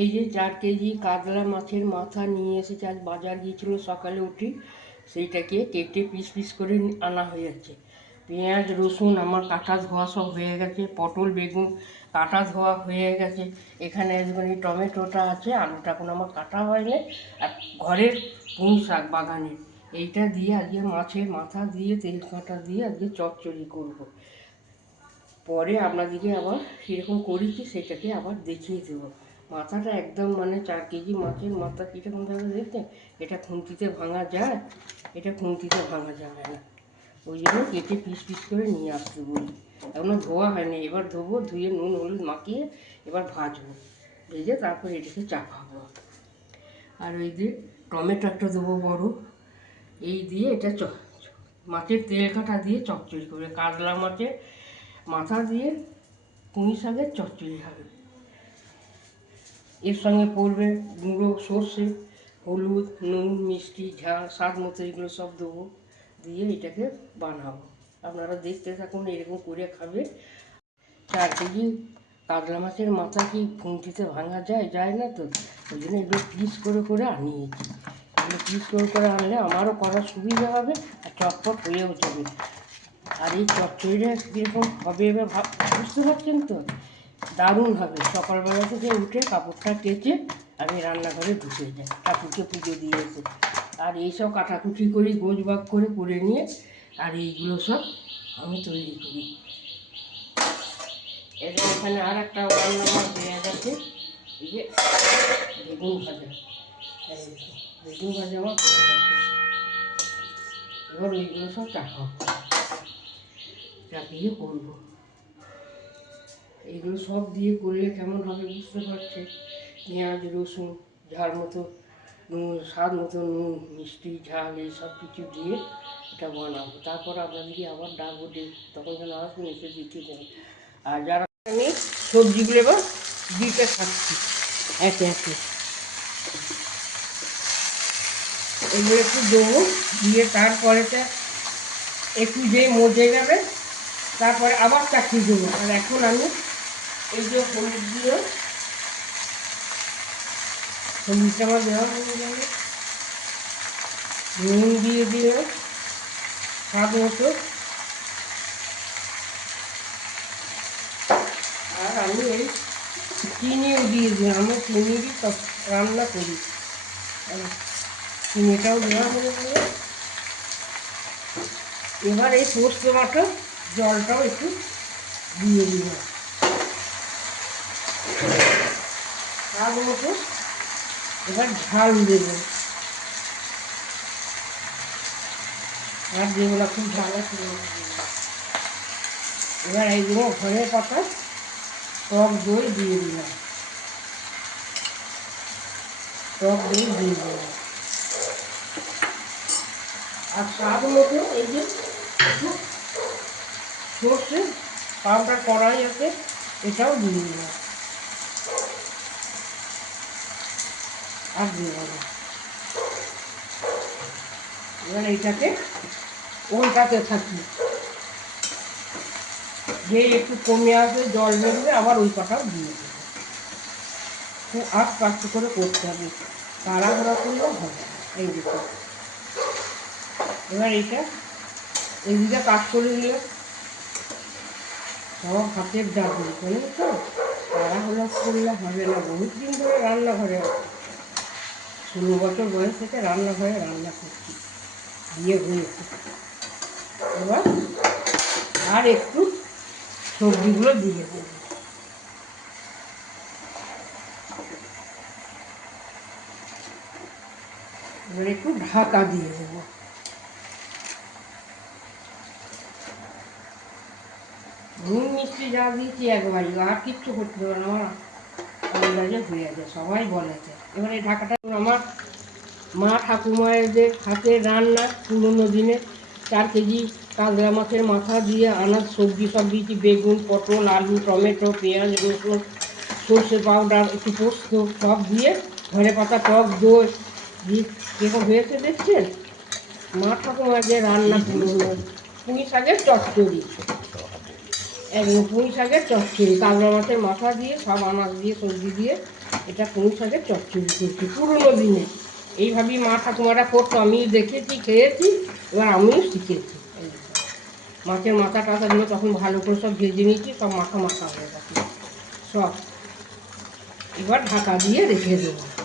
এই যে চার কেজি কাতলা মাছের মাথা নিয়ে এসেছে, আজ বাজার গিয়েছিল সকালে উঠি। সেইটাকে কেটে পিস পিস করে আনা হয়েছে। পেঁয়াজ, রসুন, আমার কাটা ধোয়া সব হয়ে গেছে, পটল, বেগুন কাটা ধোয়া হয়ে গেছে। এখানে একবারে টমেটোটা আছে, আলুটা এখন আমার কাটা হয়নি। আর ঘরের পুঁই শাক বাগানের এইটা দিয়ে আজকে মাছের মাথা দিয়ে, তেল কাঁটা দিয়ে আজকে চচ্চড়ি করব। পরে আপনাদেরকে আবার কীরকম করেছি, সেটাকে আবার দেখিয়ে দেবো। মাথাটা একদম মানে চার কেজি মাছের মাথা কীরকম ভাবে দেখতে, এটা খুন্তিতে ভাঙা যায়, এটা খুন্তিতে ভাঙা যায় না। ওই জন্য কেটে পিস পিস করে নিয়ে আসতে বলি। এখনও ধোয়া হয়নি, এবার ধোবো, ধুয়ে নুন, হলুদ মাখিয়ে এবার ভাজবো। ভেজে তারপর এটাকে চাপাবো আর ওই যে টমেটো একটা দেবো বড়, এই দিয়ে এটা চ, মাছের তেল কাটা দিয়ে চচ্চড়ি করবে। কাতলা মাছের মাথা দিয়ে পুঁই শাকের চচ্চড়ি হবে। এর সঙ্গে পড়বে গুঁড়ো, সর্ষে, হলুদ, নুন, মিষ্টি, ঝাল, স্বাদ মতো এগুলো সব দেবো। দিয়ে এটাকে বানাবো। আপনারা দেখতে থাকুন, এরকম করে খাবে। চার কেজি কাতলা মাছের মাথা কি খুন্তিতে ভাঙা যায় যায় না তো? ওই জন্য এগুলো পিস করে করে আনিয়েছি এগুলো পিস করে করে আনলে আমারও করার সুবিধা হবে আর চটপট হয়েও যাবে। আর এই চচ্চড়িটা কীরকম হবে এবার ভাব বুঝতে পারছেন তো? দারুণ হবে। সকালবেলা থেকে উঠে কাপড়টা কেচে আমি রান্নাঘরে ঢুকে যাই। ঠাকুরকে পুজো দিয়ে এসে। আর এইসব কাটাকুটি করি, গোজ বাগ করে করে নিয়ে আর এইগুলো সব আমি তৈরি করি। এদের এখানে আর একটা রান্না আমার দেওয়া গেছে এই যে বেগুন ভাজা। বেগুন ভাজা আমার। এবার ওইগুলো সব চাপাবো চাপিয়ে করব। এগুলো সব দিয়ে করলে কেমন হবে বুঝতে পারছে। পেঁয়াজ, রসুন, ঝাল মতো, নুন, স্বাদ মতো নুন, মিষ্টি, ঝাল সব কিছু দিয়ে এটা বানাবো। তারপর আপনাদেরকে আবার ডাকবো ডে- তখন যেন আসবেন এসে দিতে দেবেন আর যারা আমি সবজিগুলো এবার দিতে থাকছি, একে একে। এগুলো একটু দেবো, দিয়ে তারপরেতে একটু যেই মজে যাবে, তারপরে আবার চাকরি দেবো। আর এখন আমি এই যে হলুদ দিয়ে হলুদটা আমার দেওয়া হয়ে যাবে নুন দিয়ে দিলাম স্বাদ মতো। আর আমি এই চিনিও দিয়ে দিলাম। আমি চিনি সব রান্না করি। চিনিটাও দেওয়া হয়ে গেল। এবার এই পোস্ত মাটো জলটাও একটু দিয়ে দিলাম। স্বাদ এবার ঝাল দেবো। আর যেগুলো খুব ঝাল আছে। এবার এইগুলো ঘরে পাতা, টক দই দিয়ে দিলাম। টক দই দিয়ে দিলাম। আর স্বাদ এই যে সর্ষে, পাউডার কড়াই আছে, এটাও দিয়ে দিলাম। আর দিয়ে দেবো এবার এইটাকে উল্টাতে থাকি যে একটু কমে আসবে, জল বেরোবে, আবার ওই কটাও দিয়ে দেবো। খুব আস্তে আস্তে করে করতে হবে। তাড়াহুড়া করলেও হবে এই দেখো এবার এইটা এইদিকে কাজ করে নিলে সব হাতের জাদু জানেন তো? তাড়াহুড়া করলে হবে না বহুত দিন ধরে রান্নাঘরে আছি। ষোলো বছর বয়স থেকে রান্নাঘরে রান্না করছি। বিয়ে হয়েছে। এবার আর একটু সবজিগুলো দিয়ে দেবো। এবার একটু ঢাকা দিয়ে দেবো। নুন মিষ্টি যা দিয়েছি একবারই, আর কিচ্ছু করতে হবে না আমার আন্দাজে হয়ে আছে সবাই বলেছে এবার এই ঢাকাটা আমার মা ঠাকুমায়েদের হাতের রান্না পুরোনো দিনে, চার কেজি কাঁকড়া মাছের মাথা দিয়ে আনাজ, সবজি সব দিয়েছি, বেগুন, পটল, আলু, টমেটো, পেঁয়াজ, রসুন, সর্ষে পাউডার, একটু পোস্ত সব দিয়ে, ধনে পাতা, টক, দই দিয়ে হয়েছে, দেখছেন? মা ঠাকুমাদের রান্না পুরোনো পুঁই শাকের চচ্চড়ি। পুঁই শাকের চচ্চড়ি। কাঁকড়া মাছের মাথা দিয়ে সব আনাজ দিয়ে, সবজি দিয়ে এটা পুঁই শাকের চচ্চড়ি করছি পুরোনো দিনে। এইভাবেই মা ঠাকুমারা করতো, আমি দেখেছি, খেয়েছি, এবার আমিও শিখেছি। মাছের মাথা টাথাগুলো তখন ভালো করে সব ভেজে নিয়েছি, সব মাখা মাখা হয়ে গেছে। সব। এবার ঢাকা দিয়ে রেখে দেবো।